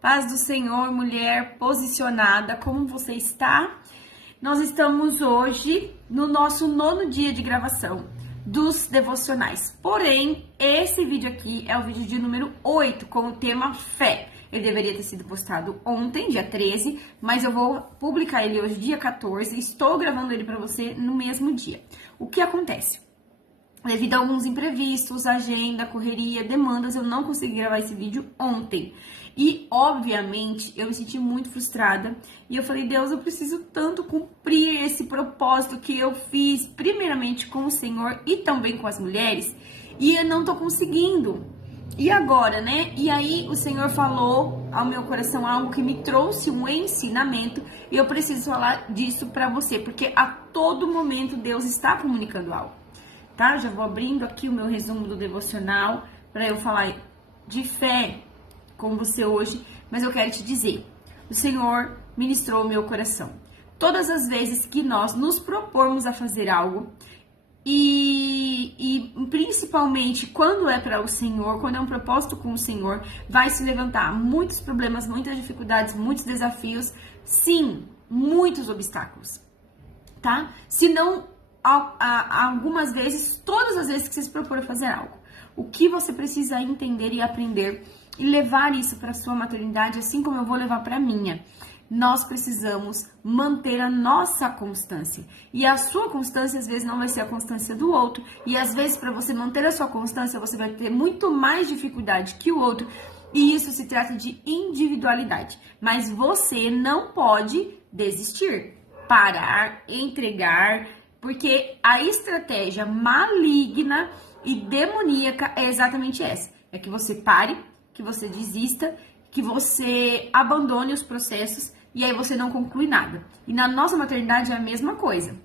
Paz do Senhor, mulher posicionada, como você está? Nós estamos hoje no nosso 9º dia de gravação dos devocionais. Porém, esse vídeo aqui é o vídeo de número 8, com o tema fé. Ele deveria ter sido postado ontem, dia 13, mas eu vou publicar ele hoje, dia 14. Estou gravando ele para você no mesmo dia. O que acontece? Devido a alguns imprevistos, agenda, correria, demandas, eu não consegui gravar esse vídeo ontem. E, obviamente, eu me senti muito frustrada. E eu falei, Deus, eu preciso tanto cumprir esse propósito que eu fiz, primeiramente com o Senhor e também com as mulheres. E eu não tô conseguindo. E agora, né? E aí o Senhor falou ao meu coração algo que me trouxe um ensinamento. E eu preciso falar disso pra você, porque a todo momento Deus está comunicando algo. Tá? Já vou abrindo aqui o meu resumo do devocional para eu falar de fé com você hoje, mas eu quero te dizer, o Senhor ministrou o meu coração. Todas as vezes que nós nos propormos a fazer algo, e principalmente quando é para o Senhor, quando é um propósito com o Senhor, vai se levantar muitos problemas, muitas dificuldades, muitos desafios, sim, muitos obstáculos, tá? Se não algumas vezes, todas as vezes que você se propor a fazer algo. O que você precisa entender e aprender e levar isso para sua maternidade, assim como eu vou levar para a minha. Nós precisamos manter a nossa constância. E a sua constância, às vezes, não vai ser a constância do outro. E, às vezes, para você manter a sua constância, você vai ter muito mais dificuldade que o outro. E isso se trata de individualidade. Mas você não pode desistir, parar, entregar, porque a estratégia maligna e demoníaca é exatamente essa. É que você pare, que você desista, que você abandone os processos e aí você não conclui nada. E na nossa maternidade é a mesma coisa.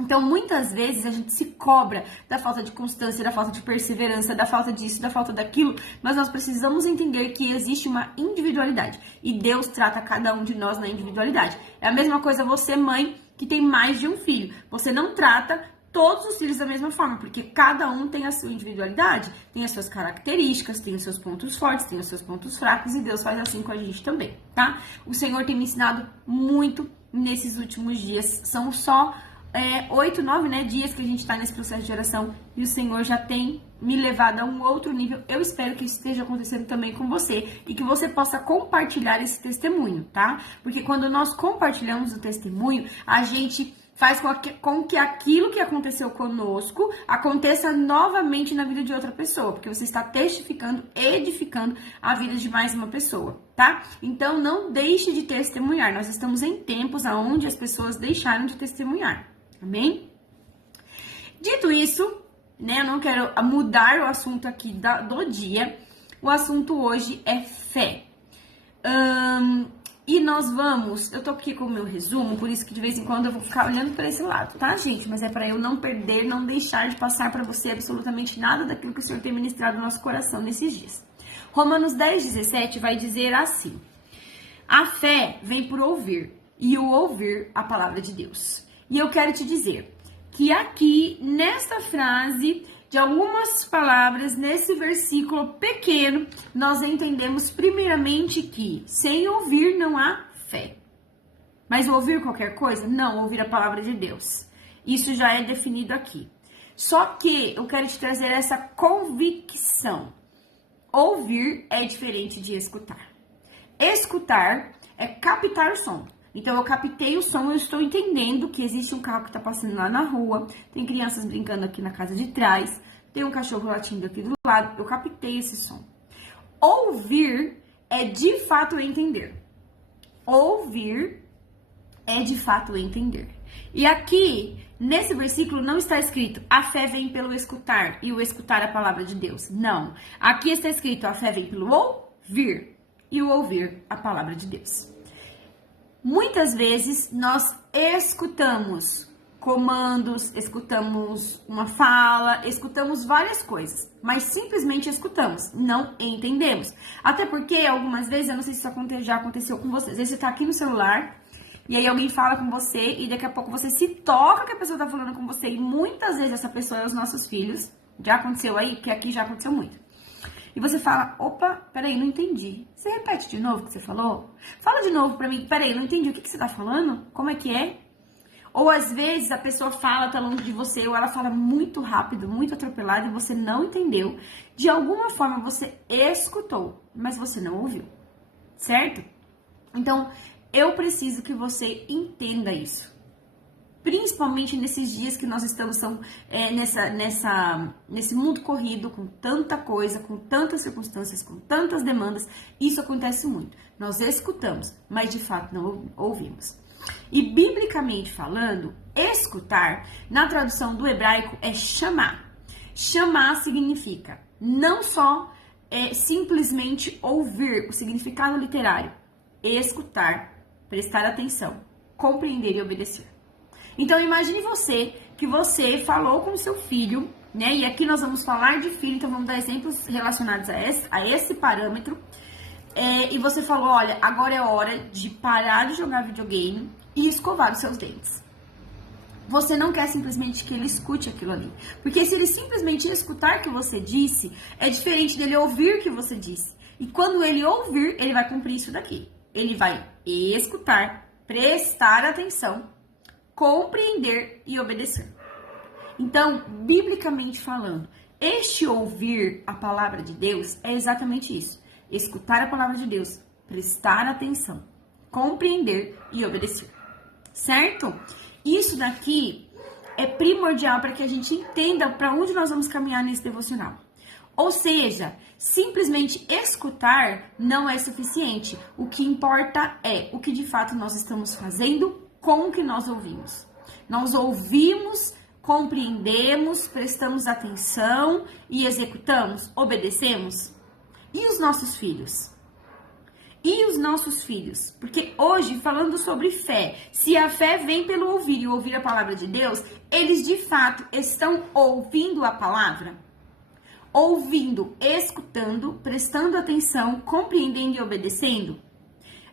Então, muitas vezes a gente se cobra da falta de constância, da falta de perseverança, da falta disso, da falta daquilo, mas nós precisamos entender que existe uma individualidade e Deus trata cada um de nós na individualidade. É a mesma coisa você, mãe, que tem mais de um filho. Você não trata todos os filhos da mesma forma, porque cada um tem a sua individualidade, tem as suas características, tem os seus pontos fortes, tem os seus pontos fracos, e Deus faz assim com a gente também, tá? O Senhor tem me ensinado muito nesses últimos dias. São só 8, 9, né, dias que a gente tá nesse processo de oração, e o Senhor já tem me levado a um outro nível. Eu espero que isso esteja acontecendo também com você e que você possa compartilhar esse testemunho, tá? Porque quando nós compartilhamos o testemunho, a gente faz com que aquilo que aconteceu conosco aconteça novamente na vida de outra pessoa, porque você está testificando, edificando a vida de mais uma pessoa, tá? Então não deixe de testemunhar. Nós estamos em tempos onde as pessoas deixaram de testemunhar, amém? Dito isso, né, eu não quero mudar o assunto aqui do dia. O assunto hoje é fé. E nós vamos, eu tô aqui com o meu resumo, por isso que de vez em quando eu vou ficar olhando para esse lado, tá, gente? Mas é para eu não perder, não deixar de passar para você absolutamente nada daquilo que o Senhor tem ministrado no nosso coração nesses dias. Romanos 10:17 vai dizer assim: a fé vem por ouvir, e o ouvir a palavra de Deus. E eu quero te dizer que aqui, nesta frase, de algumas palavras, nesse versículo pequeno, nós entendemos primeiramente que sem ouvir não há fé. Mas ouvir qualquer coisa? Não, ouvir a palavra de Deus. Isso já é definido aqui. Só que eu quero te trazer essa convicção. Ouvir é diferente de escutar. Escutar é captar o som. Então, eu captei o som, eu estou entendendo que existe um carro que está passando lá na rua, tem crianças brincando aqui na casa de trás, tem um cachorro latindo aqui do lado, eu captei esse som. Ouvir é de fato entender. Ouvir é de fato entender. E aqui, nesse versículo, não está escrito a fé vem pelo escutar e o escutar a palavra de Deus. Não. Aqui está escrito a fé vem pelo ouvir e o ouvir a palavra de Deus. Muitas vezes nós escutamos comandos, escutamos uma fala, escutamos várias coisas, mas simplesmente escutamos, não entendemos. Até porque algumas vezes, eu não sei se isso já aconteceu com você, às vezes você tá aqui no celular e aí alguém fala com você e daqui a pouco você se toca que a pessoa tá falando com você e muitas vezes essa pessoa é os nossos filhos. Já aconteceu aí? Porque aqui já aconteceu muito. e você fala, opa, peraí, não entendi. Você repete de novo o que você falou? Fala de novo pra mim, peraí, não entendi, o que você tá falando? Como é que é? Ou às vezes a pessoa fala, tá longe de você, ou ela fala muito rápido, muito atropelado e você não entendeu. De alguma forma você escutou, mas você não ouviu, certo? Então, eu preciso que você entenda isso. Principalmente nesses dias que nós estamos nesse mundo corrido, com tanta coisa, com tantas circunstâncias, com tantas demandas, isso acontece muito. Nós escutamos, mas de fato não ouvimos. E biblicamente falando, escutar, na tradução do hebraico, é chamar. Chamar significa não só simplesmente ouvir, o significado literário, escutar, prestar atenção, compreender e obedecer. Então, imagine que você falou com o seu filho, né? E aqui nós vamos falar de filho, então vamos dar exemplos relacionados a esse parâmetro. E você falou, olha, agora é hora de parar de jogar videogame e escovar os seus dentes. Você não quer simplesmente que ele escute aquilo ali. Porque se ele simplesmente escutar o que você disse, é diferente dele ouvir o que você disse. E quando ele ouvir, ele vai cumprir isso daqui. Ele vai escutar, prestar atenção, compreender e obedecer. Então, biblicamente falando, este ouvir a palavra de Deus é exatamente isso. Escutar a palavra de Deus, prestar atenção, compreender e obedecer. Certo? Isso daqui é primordial para que a gente entenda para onde nós vamos caminhar nesse devocional. Ou seja, simplesmente escutar não é suficiente. O que importa é o que de fato nós estamos fazendo com o que nós ouvimos. Nós ouvimos, compreendemos, prestamos atenção e executamos, obedecemos. E os nossos filhos? E os nossos filhos? Porque hoje, falando sobre fé, se a fé vem pelo ouvir e ouvir a palavra de Deus, eles de fato estão ouvindo a palavra? Ouvindo, escutando, prestando atenção, compreendendo e obedecendo?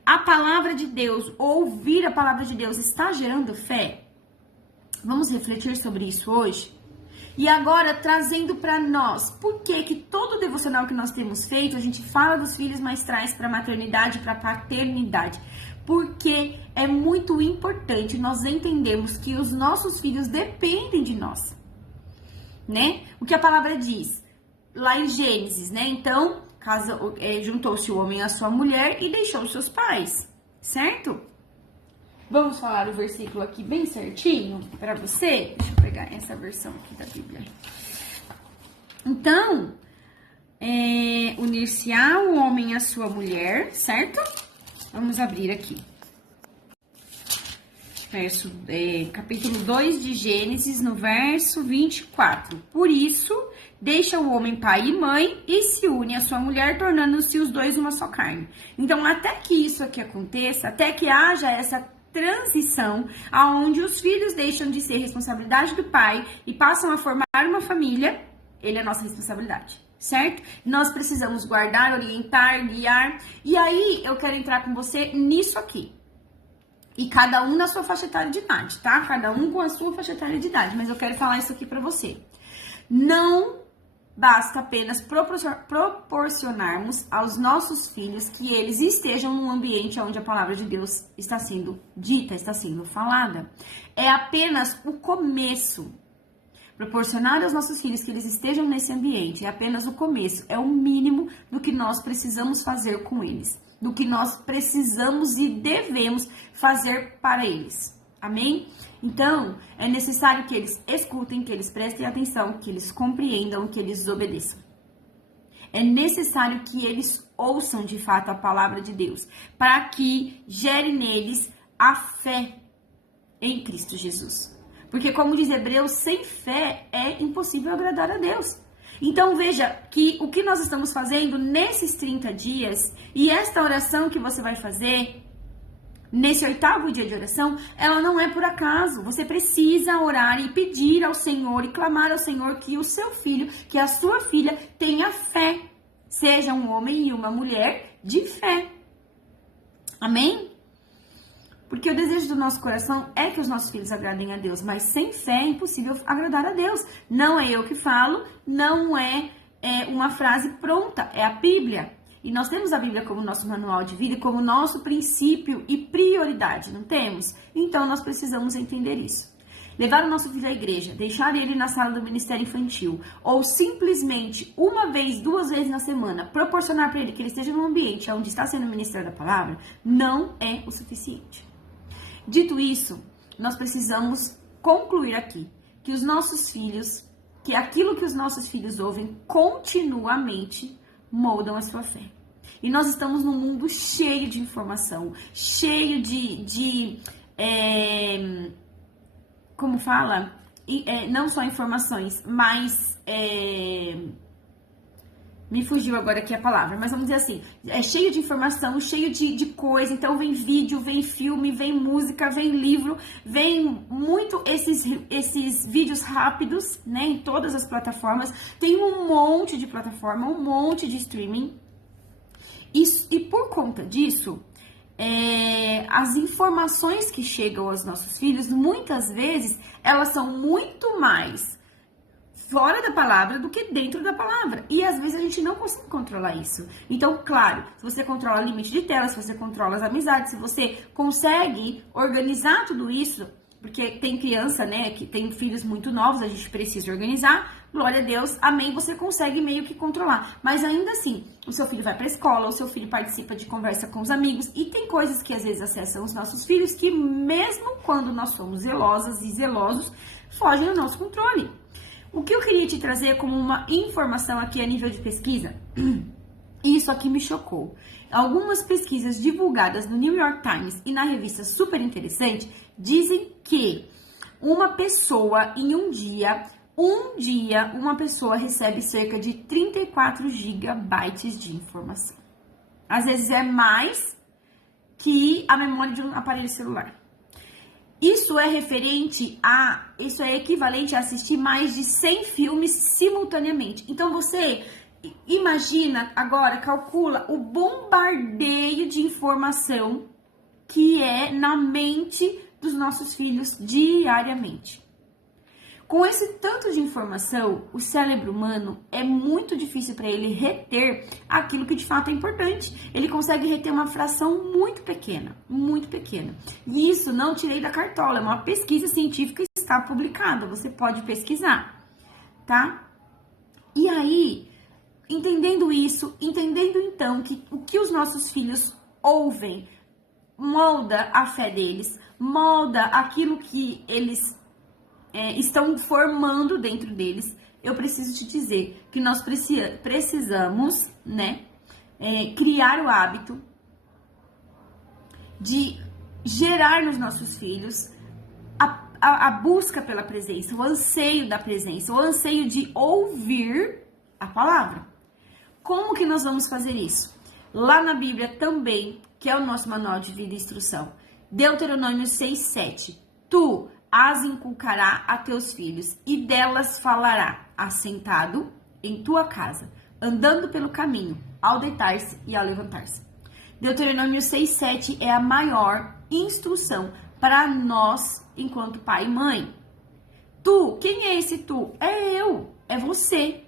A palavra de Deus, ouvir a palavra de Deus, está gerando fé? Vamos refletir sobre isso hoje? E agora, trazendo para nós, por que todo devocional que nós temos feito, a gente fala dos filhos, mas traz para a maternidade e para a paternidade? Porque é muito importante nós entendermos que os nossos filhos dependem de nós, né? O que a palavra diz lá em Gênesis, né? Então, juntou-se o homem à sua mulher e deixou os seus pais, certo? Vamos falar o versículo aqui bem certinho para você? Deixa eu pegar essa versão aqui da Bíblia. Então, unir-se-á o homem à sua mulher, certo? Vamos abrir aqui. Capítulo 2 de Gênesis, no verso 24. Por isso, deixa o homem pai e mãe e se une à sua mulher, tornando-se os dois uma só carne. Então, até que isso aqui aconteça, até que haja essa transição, aonde os filhos deixam de ser responsabilidade do pai e passam a formar uma família, ele é nossa responsabilidade, certo? Nós precisamos guardar, orientar, guiar. E aí, eu quero entrar com você nisso aqui. E cada um na sua faixa etária de idade, tá? Cada um com a sua faixa etária de idade. Mas eu quero falar isso aqui pra você. Não basta apenas proporcionarmos aos nossos filhos que eles estejam num ambiente onde a palavra de Deus está sendo dita, está sendo falada. É apenas o começo. Proporcionar aos nossos filhos que eles estejam nesse ambiente é apenas o começo. É o mínimo do que nós precisamos fazer com eles. Do que nós precisamos e devemos fazer para eles. Amém? Então, é necessário que eles escutem, que eles prestem atenção, que eles compreendam, que eles obedeçam. É necessário que eles ouçam de fato a palavra de Deus, para que gere neles a fé em Cristo Jesus. Porque, como diz Hebreus, sem fé é impossível agradar a Deus. Então, veja que o que nós estamos fazendo nesses 30 dias e esta oração que você vai fazer nesse 8º dia de oração, ela não é por acaso. Você precisa orar e pedir ao Senhor e clamar ao Senhor que o seu filho, que a sua filha tenha fé. Seja um homem e uma mulher de fé. Amém? Porque o desejo do nosso coração é que os nossos filhos agradem a Deus, mas sem fé é impossível agradar a Deus. Não é eu que falo, não é uma frase pronta, é a Bíblia. E nós temos a Bíblia como nosso manual de vida, como nosso princípio e prioridade, não temos? Então, nós precisamos entender isso. Levar o nosso filho à igreja, deixar ele na sala do ministério infantil, ou simplesmente uma vez, 2 vezes na semana, proporcionar para ele que ele esteja num ambiente onde está sendo ministrada a palavra, não é o suficiente. Dito isso, nós precisamos concluir aqui que os nossos filhos, que aquilo que os nossos filhos ouvem continuamente moldam a sua fé. E nós estamos num mundo cheio de informação, cheio de como fala? Não só informações, mas me fugiu agora aqui a palavra, mas vamos dizer assim, é cheio de informação, cheio de coisa, então vem vídeo, vem filme, vem música, vem livro, vem muito esses vídeos rápidos, né, em todas as plataformas, tem um monte de plataforma, um monte de streaming, e por conta disso, as informações que chegam aos nossos filhos, muitas vezes, elas são muito mais fora da palavra do que dentro da palavra. E às vezes a gente não consegue controlar isso. Então, claro, se você controla o limite de tela, se você controla as amizades, se você consegue organizar tudo isso, porque tem criança, né, que tem filhos muito novos, a gente precisa organizar, glória a Deus, amém, você consegue meio que controlar. Mas ainda assim, o seu filho vai para a escola, o seu filho participa de conversa com os amigos, e tem coisas que às vezes acessam os nossos filhos que mesmo quando nós somos zelosas e zelosos, fogem do nosso controle. O que eu queria te trazer como uma informação aqui a nível de pesquisa, e isso aqui me chocou. Algumas pesquisas divulgadas no New York Times e na revista Super Interessante dizem que uma pessoa em um dia, uma pessoa recebe cerca de 34 gigabytes de informação. Às vezes é mais que a memória de um aparelho celular. Isso é equivalente a assistir mais de 100 filmes simultaneamente. Então você imagina agora, calcula o bombardeio de informação que é na mente dos nossos filhos diariamente. Com esse tanto de informação, o cérebro humano é muito difícil para ele reter aquilo que de fato é importante. Ele consegue reter uma fração muito pequena, muito pequena. E isso não tirei da cartola, é uma pesquisa científica que está publicada, você pode pesquisar, tá? E aí, entendendo isso, entendendo então que o que os nossos filhos ouvem molda a fé deles, molda aquilo que eles estão formando dentro deles, eu preciso te dizer que nós precisamos, né, criar o hábito de gerar nos nossos filhos a busca pela presença, o anseio da presença, o anseio de ouvir a palavra. Como que nós vamos fazer isso? Lá na Bíblia também, que é o nosso manual de vida e instrução, Deuteronômio 6:7, tu as inculcará a teus filhos, e delas falará, assentado em tua casa, andando pelo caminho, ao deitar-se e ao levantar-se. Deuteronômio 6:7 é a maior instrução para nós, enquanto pai e mãe. Tu, quem é esse tu? É eu, é você.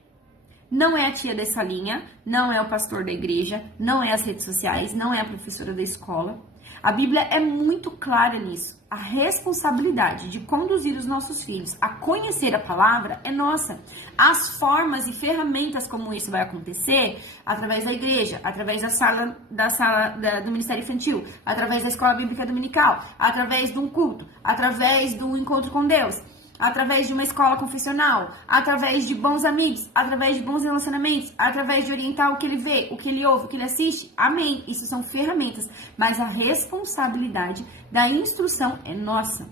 Não é a tia dessa linha, não é o pastor da igreja, não é as redes sociais, não é a professora da escola. A Bíblia é muito clara nisso. A responsabilidade de conduzir os nossos filhos a conhecer a palavra é nossa. As formas e ferramentas como isso vai acontecer, através da igreja, através do Ministério Infantil, através da escola bíblica dominical, através de um culto, através do encontro com Deus, através de uma escola confessional, através de bons amigos, através de bons relacionamentos, através de orientar o que ele vê, o que ele ouve, o que ele assiste. Amém. Isso são ferramentas, mas a responsabilidade da instrução é nossa.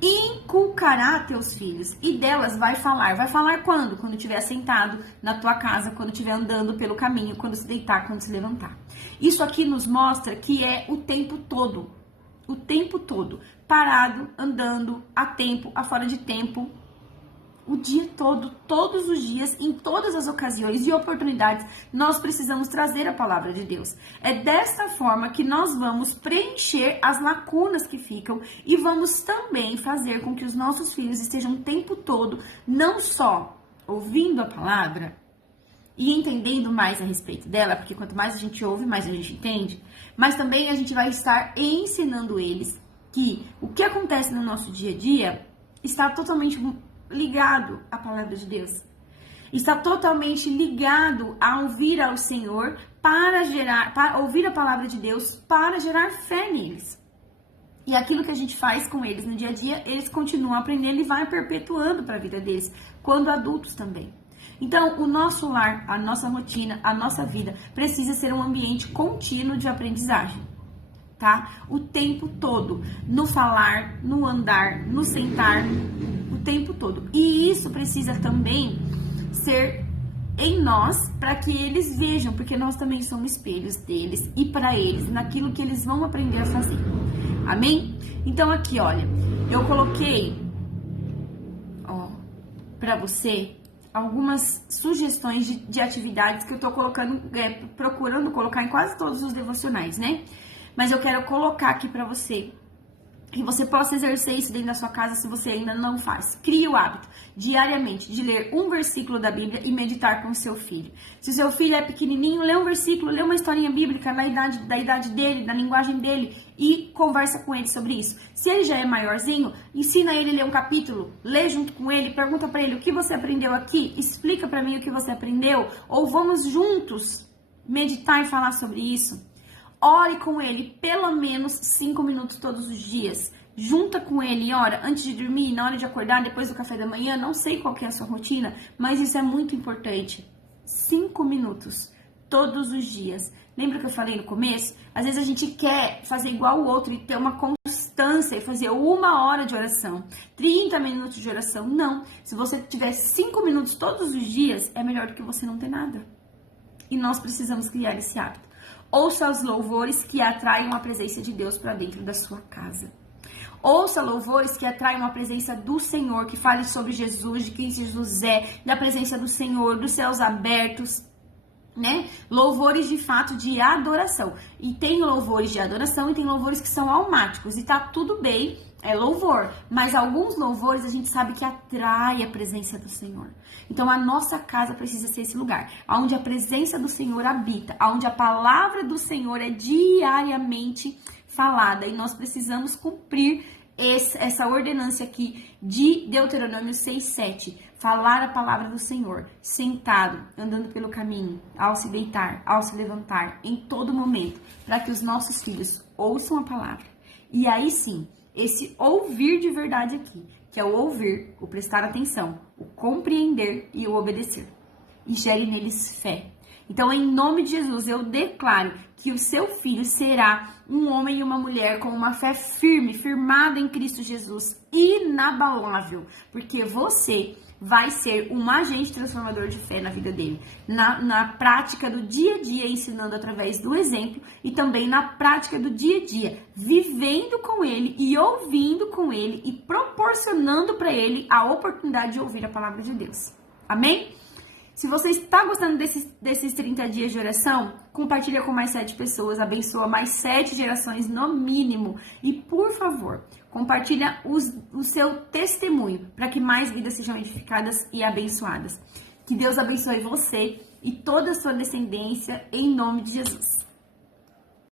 Inculcará a teus filhos, e delas vai falar. Vai falar quando? Quando estiver sentado na tua casa, quando estiver andando pelo caminho, quando se deitar, quando se levantar. Isso aqui nos mostra que é o tempo todo. O tempo todo, parado, andando, a tempo, a fora de tempo, o dia todo, todos os dias, em todas as ocasiões e oportunidades, nós precisamos trazer a palavra de Deus. É desta forma que nós vamos preencher as lacunas que ficam e vamos também fazer com que os nossos filhos estejam o tempo todo, não só ouvindo a palavra, e entendendo mais a respeito dela, porque quanto mais a gente ouve, mais a gente entende, mas também a gente vai estar ensinando eles que o que acontece no nosso dia a dia está totalmente ligado à palavra de Deus. Está totalmente ligado a ouvir ao Senhor para ouvir a palavra de Deus, para gerar fé neles. E aquilo que a gente faz com eles no dia a dia, eles continuam aprendendo e vai perpetuando para a vida deles, quando adultos também. Então, o nosso lar, a nossa rotina, a nossa vida precisa ser um ambiente contínuo de aprendizagem, tá? O tempo todo, no falar, no andar, no sentar, o tempo todo. E isso precisa também ser em nós, para que eles vejam, porque nós também somos espelhos deles e para eles, naquilo que eles vão aprender a fazer. Amém? Então aqui, olha, eu coloquei, para você algumas sugestões de atividades que eu tô colocando, procurando colocar em quase todos os devocionais, né? Mas eu quero colocar aqui para você, que você possa exercer isso dentro da sua casa se você ainda não faz. Crie o hábito, diariamente, de ler um versículo da Bíblia e meditar com o seu filho. Se o seu filho é pequenininho, lê um versículo, lê uma historinha bíblica da idade dele, da linguagem dele e conversa com ele sobre isso. Se ele já é maiorzinho, ensina ele a ler um capítulo, lê junto com ele, pergunta para ele o que você aprendeu aqui, explica para mim o que você aprendeu, ou vamos juntos meditar e falar sobre isso. Ore com ele pelo menos 5 minutos todos os dias. Junta com ele e ora antes de dormir, na hora de acordar, depois do café da manhã. Não sei qual que é a sua rotina, mas isso é muito importante. 5 minutos todos os dias. Lembra que eu falei no começo? Às vezes a gente quer fazer igual o outro e ter uma constância e fazer 1 hora de oração, 30 minutos de oração. Não. Se você tiver 5 minutos todos os dias, é melhor do que você não ter nada. E nós precisamos criar esse hábito. Ouça os louvores que atraiam a presença de Deus para dentro da sua casa. Ouça louvores que atraiam a presença do Senhor, que fale sobre Jesus, de quem Jesus é, da presença do Senhor, dos céus abertos, né? Louvores de fato de adoração. E tem louvores de adoração e tem louvores que são almáticos. E tá tudo bem, é louvor. Mas alguns louvores a gente sabe que atrai a presença do Senhor. Então a nossa casa precisa ser esse lugar, onde a presença do Senhor habita, onde a palavra do Senhor é diariamente falada. E nós precisamos cumprir essa ordenância aqui de Deuteronômio 6:7. Falar a palavra do Senhor, sentado, andando pelo caminho, ao se deitar, ao se levantar, em todo momento, para que os nossos filhos ouçam a palavra. E aí sim, esse ouvir de verdade aqui, que é o ouvir, o prestar atenção, o compreender e o obedecer. E gere neles fé. Então, em nome de Jesus, eu declaro que o seu filho será um homem e uma mulher com uma fé firme, firmada em Cristo Jesus, inabalável, porque você vai ser um agente transformador de fé na vida dele, na prática do dia a dia, ensinando através do exemplo e também na prática do dia a dia, vivendo com ele e ouvindo com ele e proporcionando para ele a oportunidade de ouvir a palavra de Deus. Amém? Se você está gostando desses 30 dias de oração, compartilha com mais 7 pessoas, abençoa mais 7 gerações no mínimo. E, por favor, compartilha o seu testemunho para que mais vidas sejam edificadas e abençoadas. Que Deus abençoe você e toda a sua descendência em nome de Jesus.